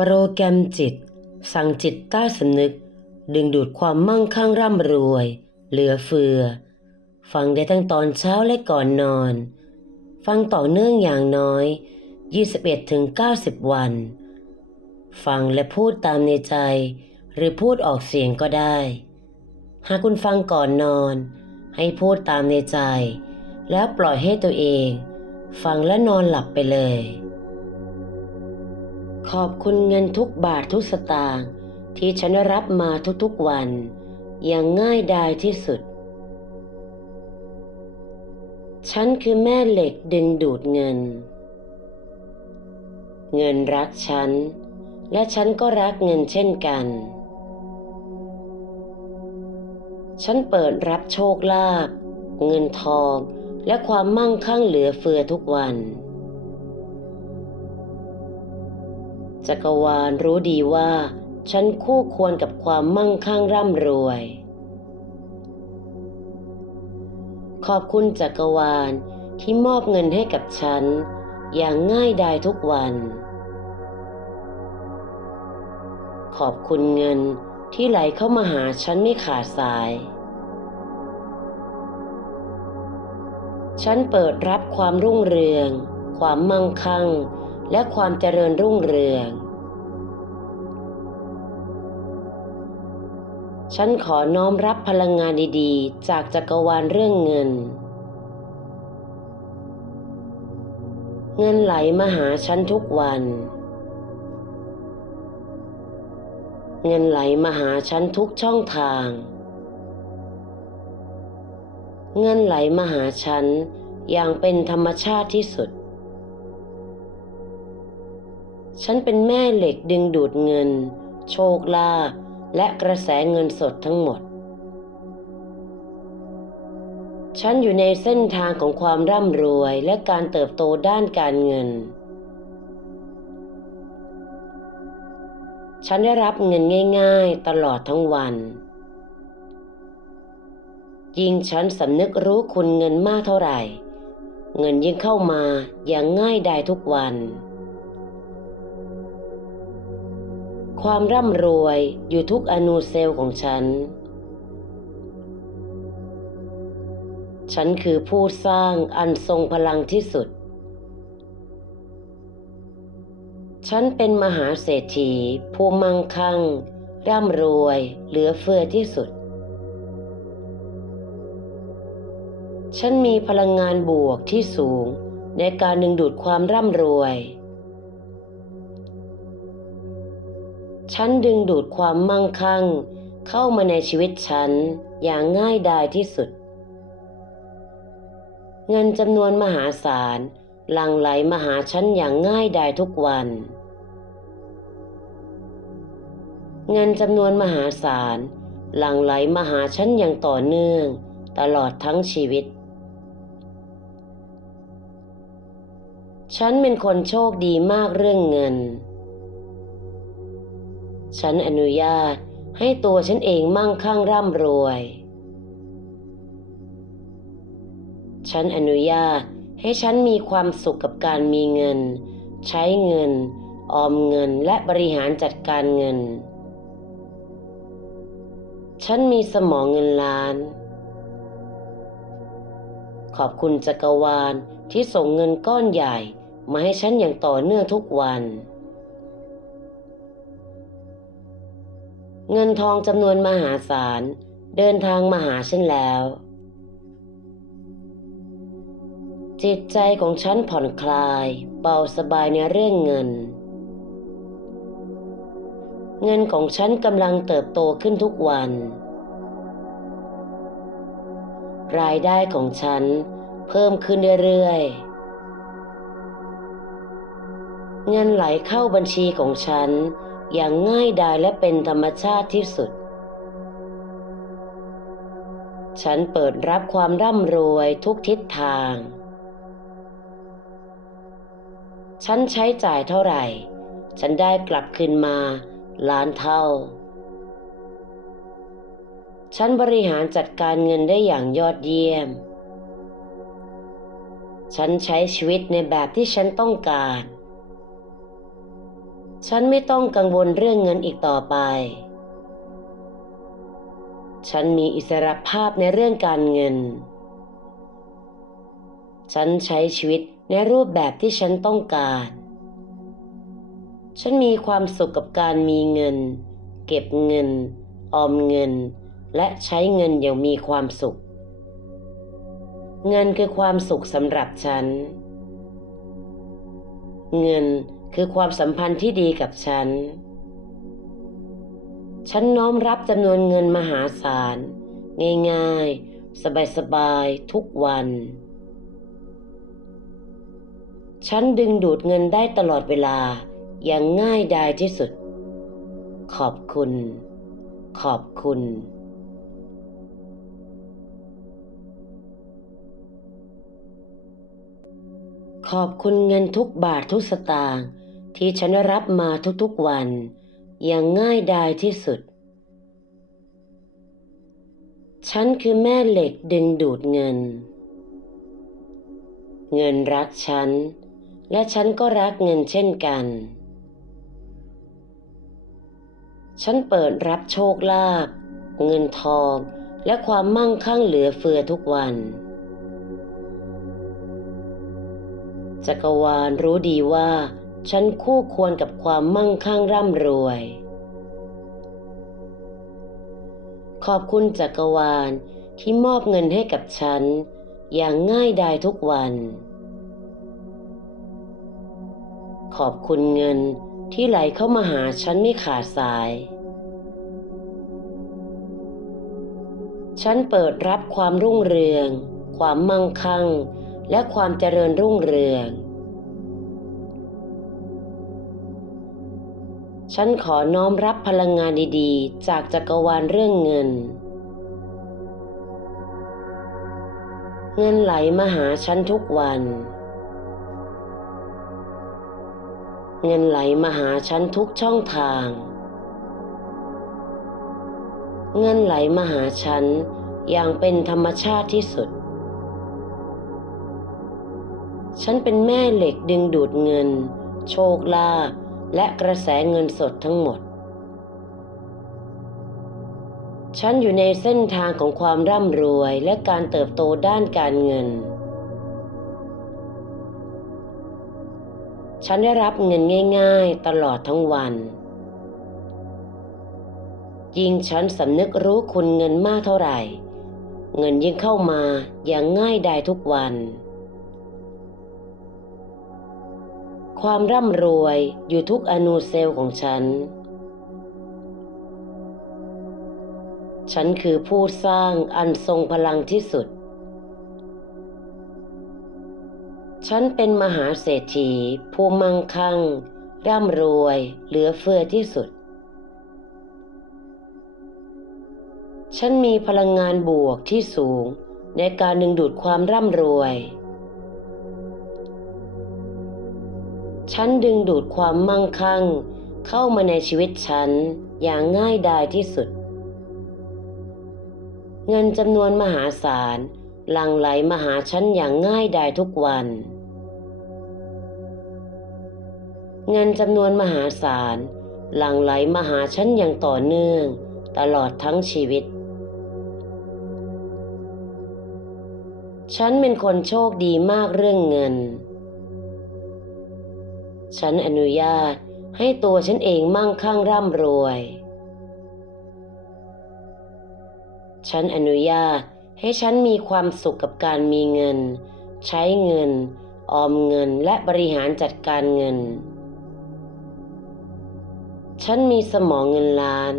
โปรแกรมจิต สั่งจิตใต้สำนึก ดึงดูดความมั่งคั่งร่ำรวย เหลือเฟือ ฟังได้ทั้งตอนเช้าและก่อนนอน ฟังต่อเนื่องอย่างน้อย 21-90วัน ฟังและพูดตามในใจ หรือพูดออกเสียงก็ได้ หากคุณฟังก่อนนอน ให้พูดตามในใจ แล้วปล่อยให้ตัวเอง ฟังและนอนหลับไปเลย ขอบคุณเงินทุกบาททุกสตางค์ที่ฉันรับมาทุกๆวัน อย่างง่ายดายที่สุด ฉันคือแม่เหล็กดึงดูดเงิน เงินรักฉัน และฉันก็รักเงินเช่นกัน ฉันเปิดรับโชคลาภเงินทองและความมั่งคั่งเหลือเฟือทุกวัน จักรวาลรู้ดีว่า ฉันคู่ควรกับความมั่งคั่งร่ำรวย ขอบคุณจักรวาลที่มอบเงินให้กับฉัน อย่างง่ายดายทุกวัน ขอบคุณเงินที่ไหลเข้ามาหาฉันไม่ขาดสาย ฉันเปิดรับความรุ่งเรือง ความมั่งคั่ง และความเจริญรุ่งเรือง ฉันขอน้อมรับพลังงานดีๆ จากจักรวาลเรื่องเงิน เงินไหลมาหาฉันทุกวัน เงินไหลมาหาฉันทุกช่องทาง เงินไหลมาหาฉันอย่างเป็นธรรมชาติที่สุด ฉันเป็นแม่เหล็กดึงดูดเงิน โชคลาภและกระแสเงินสดทั้งหมด ฉันอยู่ในเส้นทางของความร่ำรวยและการเติบโตด้านการเงิน ฉันได้รับเงินง่าย ๆ ตลอดทั้งวัน ยิ่งฉันสำนึกรู้คุณเงินมากเท่าไหร่ เงินยิ่งเข้ามาอย่างง่ายดายทุกวัน ความร่ำรวยอยู่ทุกอนูเซลล์ของฉัน ฉันคือผู้สร้างอันทรงพลังที่สุด ฉันเป็นมหาเศรษฐี ผู้มั่งคั่ง ร่ำรวยเหลือเฟือที่สุด ฉันมีพลังงานบวกที่สูงในการดึงดูดความร่ำรวย ฉันดึงดูดความมั่งคั่ง เข้ามาในชีวิตฉันอย่างง่ายดายที่สุด เงินจำนวนมหาศาลหลั่งไหลมาหาฉันอย่างง่ายดายทุกวัน เงินจำนวนมหาศาลหลั่งไหลมาหาฉันอย่างต่อเนื่อง ตลอดทั้งชีวิต ฉันเป็นคนโชคดีมากเรื่องเงิน ฉันอนุญาตให้ตัวฉันเองมั่งคั่งร่ำรวย ฉันอนุญาตให้ฉันมีความสุขกับการมีเงิน ใช้เงิน ออมเงินและบริหารจัดการเงิน ฉันมีสมองเงินล้าน ขอบคุณจักรวาลที่ส่งเงินก้อนใหญ่มาให้ฉันอย่างต่อเนื่องทุกวัน เงินทองจำนวนมหาศาล เดินทางมาหาฉันแล้ว จิตใจของฉันผ่อนคลายเบาสบายในเรื่องเงิน เงินของฉันกำลังเติบโตขึ้นทุกวัน รายได้ของฉันเพิ่มขึ้นเรื่อยๆเงินไหลเข้าบัญชีของฉัน อย่างง่ายดายและเป็นธรรมชาติที่สุด ฉันเปิดรับความร่ำรวยทุกทิศทาง ฉันใช้จ่ายเท่าไหร่ ฉันได้กลับคืนมาล้านเท่า ฉันบริหารจัดการเงินได้อย่างยอดเยี่ยม ฉันใช้ชีวิตในแบบที่ฉันต้องการ ฉันไม่ต้องกังวลเรื่องเงินอีกต่อไป ฉันมีอิสรภาพในเรื่องการเงิน ฉันใช้ชีวิตในรูปแบบที่ฉันต้องการ ฉันมีความสุขกับการมีเงิน เก็บเงิน ออมเงิน และใช้เงินอย่างมีความสุข เงินคือความสุขสำหรับฉัน เงิน คือความสัมพันธ์ที่ดีกับฉัน ฉันน้อมรับจำนวนเงินมหาศาล ง่ายๆ สบายๆ ทุกวัน ฉันดึงดูดเงินได้ตลอดเวลาอย่างง่ายดายที่สุด ขอบคุณ ขอบคุณขอบคุณเงินทุกบาททุกสตางค์ ที่ฉันได้รับมาทุกๆวัน อย่างง่ายดายที่สุด ฉันคือแม่เหล็กดึงดูดเงิน เงินรักฉัน และฉันก็รักเงินเช่นกัน ฉันเปิดรับโชคลาภเงินทองและความมั่งคั่งเหลือเฟือทุกวันจักรวาลรู้ดีว่า ฉันคู่ควรกับความมั่งคั่งร่ำรวย ขอบคุณจักรวาลที่มอบเงินให้กับฉัน อย่างง่ายดายทุกวัน ขอบคุณเงินที่ไหลเข้ามาหาฉันไม่ขาดสาย ฉันเปิดรับความรุ่งเรือง ความมั่งคั่ง และความเจริญรุ่งเรือง ฉันขอน้อมรับพลังงานดีๆ จากจักรวาลเรื่องเงิน เงินไหลมาหาฉันทุกวัน เงินไหลมาหาฉันทุกช่องทาง เงินไหลมาหาฉันอย่างเป็นธรรมชาติที่สุด ฉันเป็นแม่เหล็กดึงดูดเงิน โชคลาภ และกระแสเงินสดทั้งหมด ฉันอยู่ในเส้นทางของความร่ำรวยและการเติบโตด้านการเงิน ฉันได้รับเงินง่าย ๆ ตลอดทั้งวัน ยิ่งฉันสำนึกรู้คุณเงินมากเท่าไหร่ เงินยิ่งเข้ามาอย่างง่ายดายทุกวัน ความร่ำรวยอยู่ทุกอนูเซลล์ของฉัน ฉันคือผู้สร้างอันทรงพลังที่สุด ฉันเป็นมหาเศรษฐี ผู้มั่งคั่ง ร่ำรวยเหลือเฟือที่สุด ฉันมีพลังงานบวกที่สูงในการดึงดูดความร่ำรวย ฉันดึงดูดความมั่งคั่ง เข้ามาในชีวิตฉันอย่างง่ายดายที่สุด เงินจำนวนมหาศาลหลั่งไหลมาหาฉันอย่างง่ายดายทุกวัน เงินจำนวนมหาศาลหลั่งไหลมาหาฉันอย่างต่อเนื่อง ตลอดทั้งชีวิต ฉันเป็นคนโชคดีมากเรื่องเงิน ฉันอนุญาตให้ตัวฉันเองมั่งคั่งร่ำรวย ฉันอนุญาตให้ฉันมีความสุขกับการมีเงิน ใช้เงิน ออมเงินและบริหารจัดการเงิน ฉันมีสมองเงินล้าน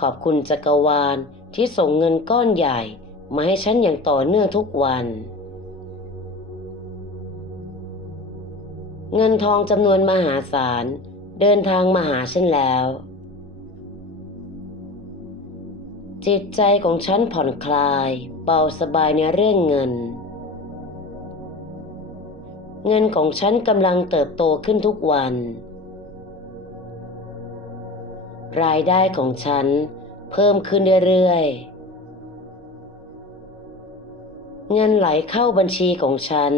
ขอบคุณจักรวาลที่ส่งเงินก้อนใหญ่มาให้ฉันอย่างต่อเนื่องทุกวัน เงินทองจำนวนมหาศาล เดินทางมาหาฉันแล้ว จิตใจของฉันผ่อนคลายเบาสบายในเรื่องเงิน เงินของฉันกำลังเติบโตขึ้นทุกวัน รายได้ของฉันเพิ่มขึ้นเรื่อยๆเงินไหลเข้าบัญชีของฉัน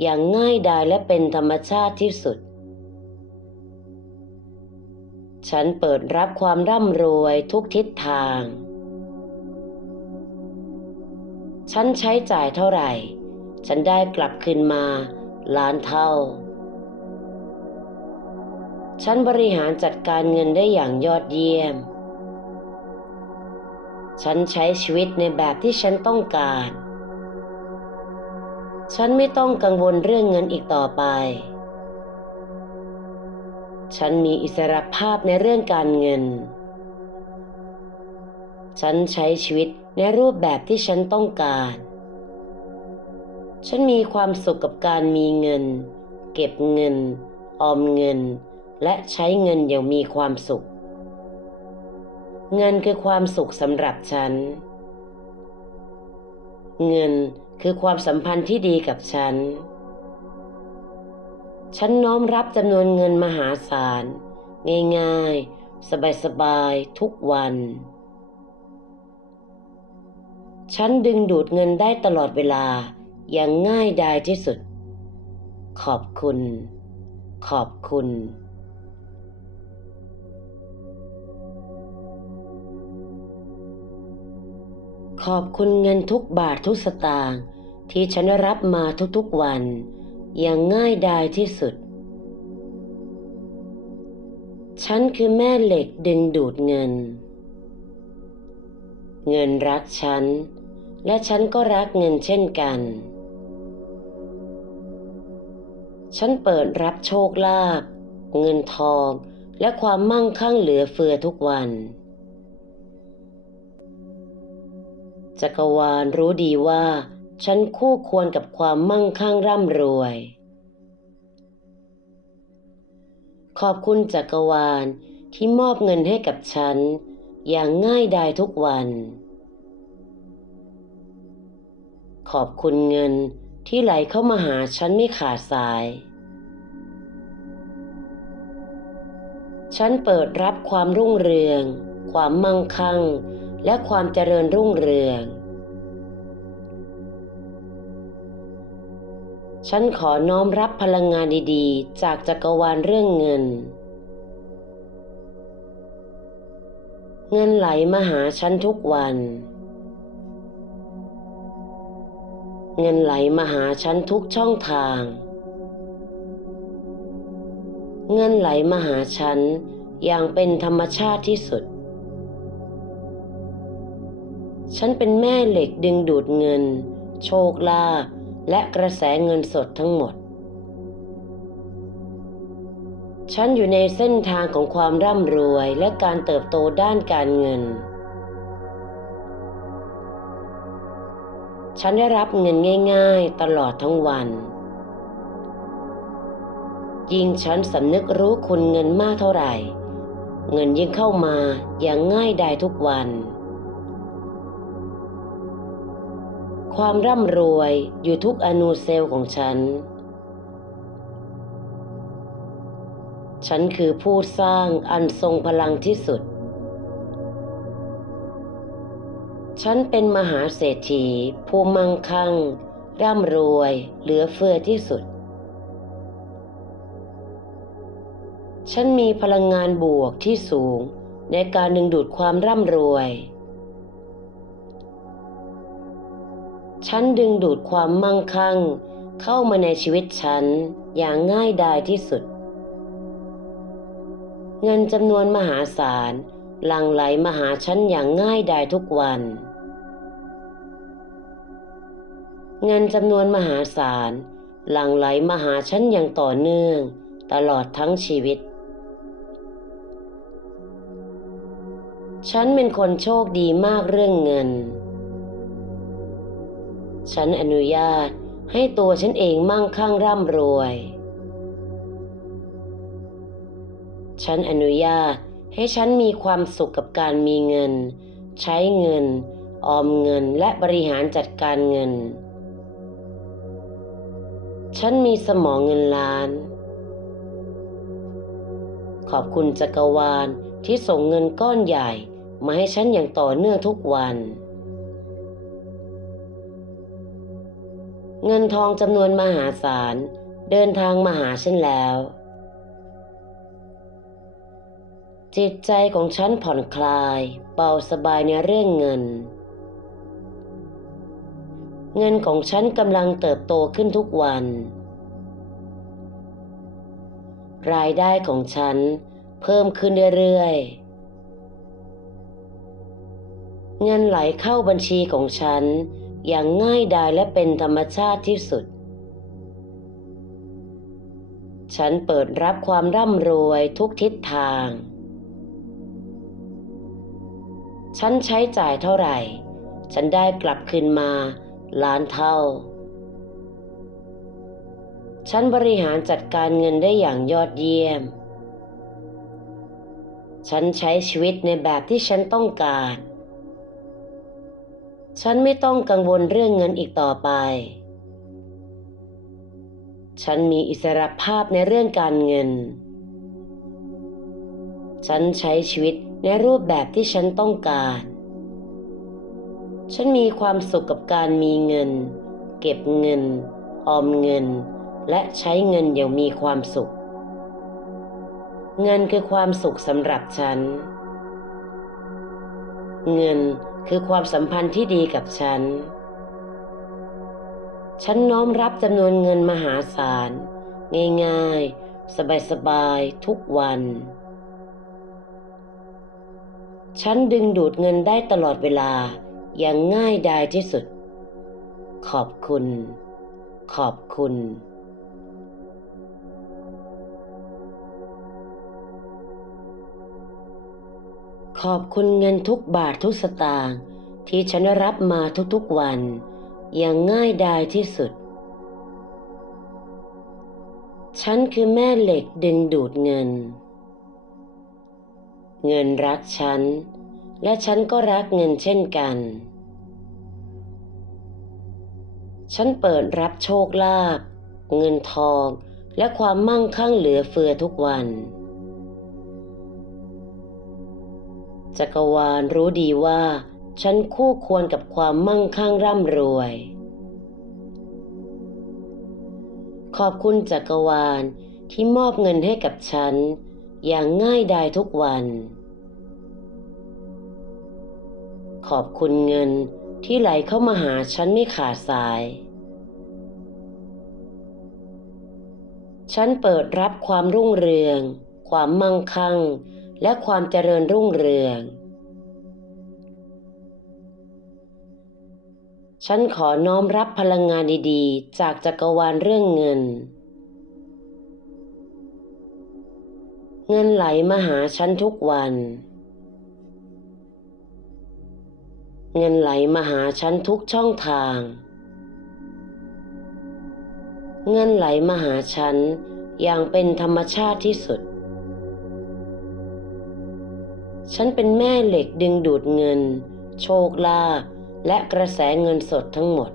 อย่างง่ายดายและเป็นธรรมชาติที่สุด ฉันเปิดรับความร่ำรวยทุกทิศทาง ฉันใช้จ่ายเท่าไหร่ ฉันได้กลับคืนมาล้านเท่า ฉันบริหารจัดการเงินได้อย่างยอดเยี่ยม ฉันใช้ชีวิตในแบบที่ฉันต้องการ ฉันไม่ต้องกังวลเรื่องเงินอีกต่อไป ฉันมีอิสรภาพในเรื่องการเงิน ฉันใช้ชีวิตในรูปแบบที่ฉันต้องการ ฉันมีความสุขกับการมีเงิน เก็บเงิน ออมเงิน และใช้เงินอย่างมีความสุข เงินคือความสุขสำหรับฉัน เงิน คือความสัมพันธ์ที่ดีกับฉัน ฉันน้อมรับจำนวนเงินมหาศาล ง่ายๆ สบายๆ ทุกวัน ฉันดึงดูดเงินได้ตลอดเวลาอย่างง่ายดายที่สุด ขอบคุณ ขอบคุณ ขอบคุณเงินทุกบาททุกสตางค์ที่ฉันรับมาทุกๆวัน อย่างง่ายดายที่สุด ฉันคือแม่เหล็กดึงดูดเงิน เงินรักฉัน และฉันก็รักเงินเช่นกัน ฉันเปิดรับโชคลาภเงินทองและความมั่งคั่งเหลือเฟือทุกวัน จักรวาลรู้ดีว่า ฉันคู่ควรกับความมั่งคั่งร่ำรวย ขอบคุณจักรวาลที่มอบเงินให้กับฉัน อย่างง่ายดายทุกวัน ขอบคุณเงินที่ไหลเข้ามาหาฉันไม่ขาดสาย ฉันเปิดรับความรุ่งเรือง ความมั่งคั่ง และความเจริญรุ่งเรือง ฉันขอน้อมรับพลังงานดีๆ จากจักรวาลเรื่องเงิน เงินไหลมาหาฉันทุกวัน เงินไหลมาหาฉันทุกช่องทาง เงินไหลมาหาฉันอย่างเป็นธรรมชาติที่สุด ฉันเป็นแม่เหล็กดึงดูดเงิน โชคลาภและกระแสเงินสดทั้งหมด ฉันอยู่ในเส้นทางของความร่ำรวยและการเติบโตด้านการเงิน ฉันได้รับเงินง่ายๆ ตลอดทั้งวัน ยิ่งฉันสำนึกรู้คุณเงินมากเท่าไหร่ เงินยิ่งเข้ามาอย่างง่ายดายทุกวัน ความร่ำรวยอยู่ทุกอนูเซลล์ของฉัน ฉันคือผู้สร้างอันทรงพลังที่สุด ฉันเป็นมหาเศรษฐี ผู้มั่งคั่ง ร่ำรวยเหลือเฟือที่สุด ฉันมีพลังงานบวกที่สูงในการดึงดูดความร่ำรวย ฉันดึงดูดความมั่งคั่ง เข้ามาในชีวิตฉันอย่างง่ายดายที่สุด เงินจำนวนมหาศาลหลั่งไหลมาหาฉันอย่างง่ายดายทุกวัน เงินจำนวนมหาศาลหลั่งไหลมาหาฉันอย่างต่อเนื่อง ตลอดทั้งชีวิต ฉันเป็นคนโชคดีมากเรื่องเงิน ฉันอนุญาตให้ตัวฉันเองมั่งคั่งร่ำรวย ฉันอนุญาตให้ฉันมีความสุขกับการมีเงิน ใช้เงิน ออมเงินและบริหารจัดการเงิน ฉันมีสมองเงินล้าน ขอบคุณจักรวาลที่ส่งเงินก้อนใหญ่ มาให้ฉันอย่างต่อเนื่องทุกวัน เงินทองจำนวนมหาศาลเดินทางมาหาฉันแล้ว จิตใจของฉันผ่อนคลายเบาสบายในเรื่องเงิน เงินของฉันกำลังเติบโตขึ้นทุกวัน รายได้ของฉันเพิ่มขึ้นเรื่อยๆ เงินไหลเข้าบัญชีของฉัน อย่างง่ายดายและเป็นธรรมชาติที่สุด ฉันเปิดรับความร่ำรวยทุกทิศทาง ฉันใช้จ่ายเท่าไหร่ ฉันได้กลับคืนมาล้านเท่า ฉันบริหารจัดการเงินได้อย่างยอดเยี่ยม ฉันใช้ชีวิตในแบบที่ฉันต้องการ ฉันไม่ต้องกังวลเรื่องเงินอีกต่อไป ฉันมีอิสรภาพในเรื่องการเงิน ฉันใช้ชีวิตในรูปแบบที่ฉันต้องการ ฉันมีความสุขกับการมีเงิน เก็บเงิน ออมเงิน และใช้เงินอย่างมีความสุข เงินคือความสุขสำหรับฉัน เงิน คือความสัมพันธ์ที่ดีกับฉัน ฉันน้อมรับจำนวนเงินมหาศาล ง่ายๆ สบายๆ ทุกวัน ฉันดึงดูดเงินได้ตลอดเวลาอย่างง่ายดายที่สุด ขอบคุณ ขอบคุณ อบคุณเงินทุกบาททุกสตางค์ที่ฉันรับมาทุกๆวัน อย่างง่ายดายที่สุด ฉันคือแม่เหล็กดึงดูดเงิน เงินรักฉัน และฉันก็รักเงินเช่นกัน ฉันเปิดรับโชคลาภเงินทองและความมั่งคั่งเหลือเฟือทุกวัน จักรวาลรู้ดีว่า ฉันคู่ควรกับความมั่งคั่งร่ำรวย ขอบคุณจักรวาลที่มอบเงินให้กับฉัน อย่างง่ายดายทุกวัน ขอบคุณเงินที่ไหลเข้ามาหาฉันไม่ขาดสาย ฉันเปิดรับความรุ่งเรือง ความมั่งคั่ง และความเจริญรุ่งเรือง ฉันขอน้อมรับพลังงานดีๆ จากจักรวาลเรื่องเงิน เงินไหลมาหาฉันทุกวัน เงินไหลมาหาฉันทุกช่องทาง เงินไหลมาหาฉันอย่างเป็นธรรมชาติที่สุด ฉันเป็นแม่เหล็กดึงดูดเงิน โชคลาภและกระแสเงินสดทั้งหมด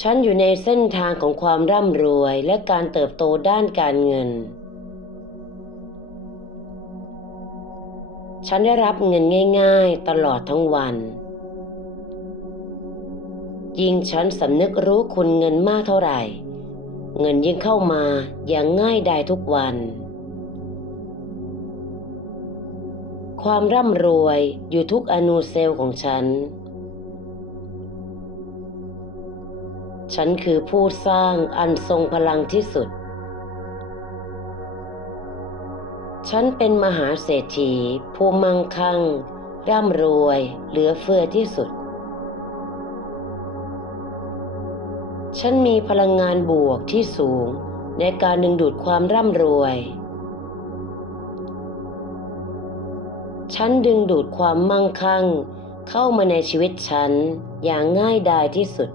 ฉันอยู่ในเส้นทางของความร่ำรวยและการเติบโตด้านการเงิน ฉันได้รับเงินง่าย ๆ ตลอดทั้งวัน ยิ่งฉันสำนึกรู้คุณเงินมากเท่าไหร่ เงินยิ่งเข้ามาอย่างง่ายดายทุกวัน ความร่ำรวยอยู่ทุกอนูเซลล์ของฉัน ฉันคือผู้สร้างอันทรงพลังที่สุด ฉันเป็นมหาเศรษฐี ผู้มั่งคั่ง ร่ำรวยเหลือเฟือที่สุด ฉันมีพลังงานบวกที่สูงในการดึงดูดความร่ำรวย ฉันดึงดูดความมั่งคั่ง เข้ามาในชีวิตฉันอย่างง่ายดายที่สุด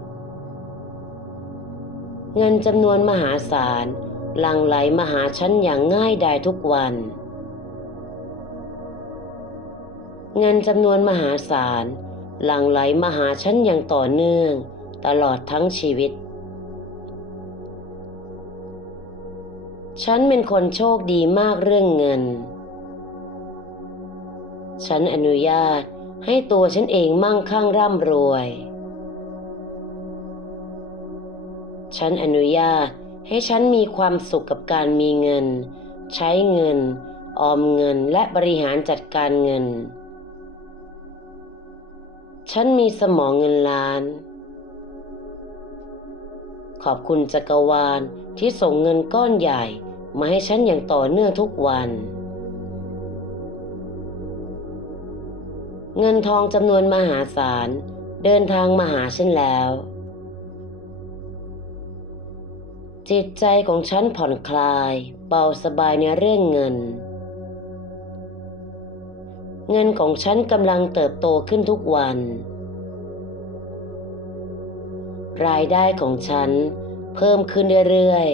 เงินจำนวนมหาศาลหลั่งไหลมาหาฉันอย่างง่ายดายทุกวัน เงินจำนวนมหาศาลหลั่งไหลมาหาฉันอย่างต่อเนื่อง ตลอดทั้งชีวิต ฉันเป็นคนโชคดีมากเรื่องเงิน ฉันอนุญาตให้ตัวฉันเองมั่งคั่งร่ำรวย ฉันอนุญาตให้ฉันมีความสุขกับการมีเงิน ใช้เงิน ออมเงินและบริหารจัดการเงิน ฉันมีสมองเงินล้าน ขอบคุณจักรวาลที่ส่งเงินก้อนใหญ่ มาให้ฉันอย่างต่อเนื่องทุกวัน เงินทองจำนวนมหาศาลเดินทางมาหาฉันแล้ว จิตใจของฉันผ่อนคลายเบาสบายในเรื่องเงิน เงินของฉันกำลังเติบโตขึ้นทุกวัน รายได้ของฉันเพิ่มขึ้นเรื่อย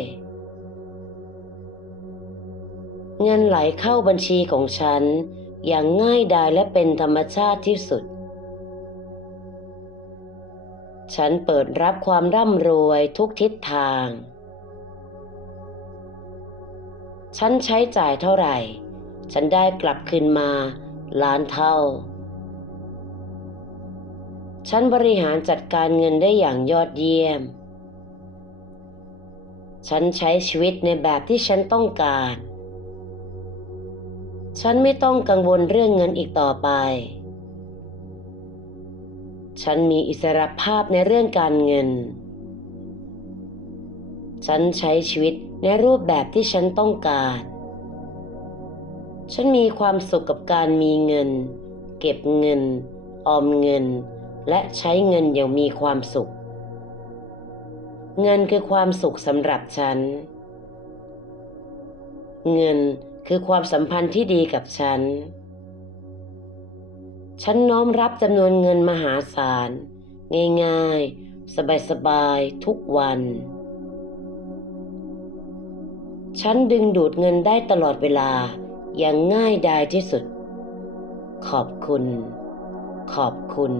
ๆ เงินไหลเข้าบัญชีของฉัน อย่างง่ายดายและเป็นธรรมชาติที่สุด ฉันเปิดรับความร่ำรวยทุกทิศทาง ฉันใช้จ่ายเท่าไหร่ ฉันได้กลับคืนมาล้านเท่า ฉันบริหารจัดการเงินได้อย่างยอดเยี่ยม ฉันใช้ชีวิตในแบบที่ฉันต้องการ ฉันไม่ต้องกังวลเรื่องเงินอีกต่อไป ฉันมีอิสรภาพในเรื่องการเงิน ฉันใช้ชีวิตในรูปแบบที่ฉันต้องการ ฉันมีความสุขกับการมีเงิน เก็บเงิน ออมเงิน และใช้เงินอย่างมีความสุข เงินคือความสุขสำหรับฉัน เงิน คือความสัมพันธ์ที่ดีกับฉัน ฉันน้อมรับจำนวนเงินมหาศาล ง่ายๆ สบายๆ ทุกวัน ฉันดึงดูดเงินได้ตลอดเวลาอย่างง่ายดายที่สุด ขอบคุณ ขอบคุณ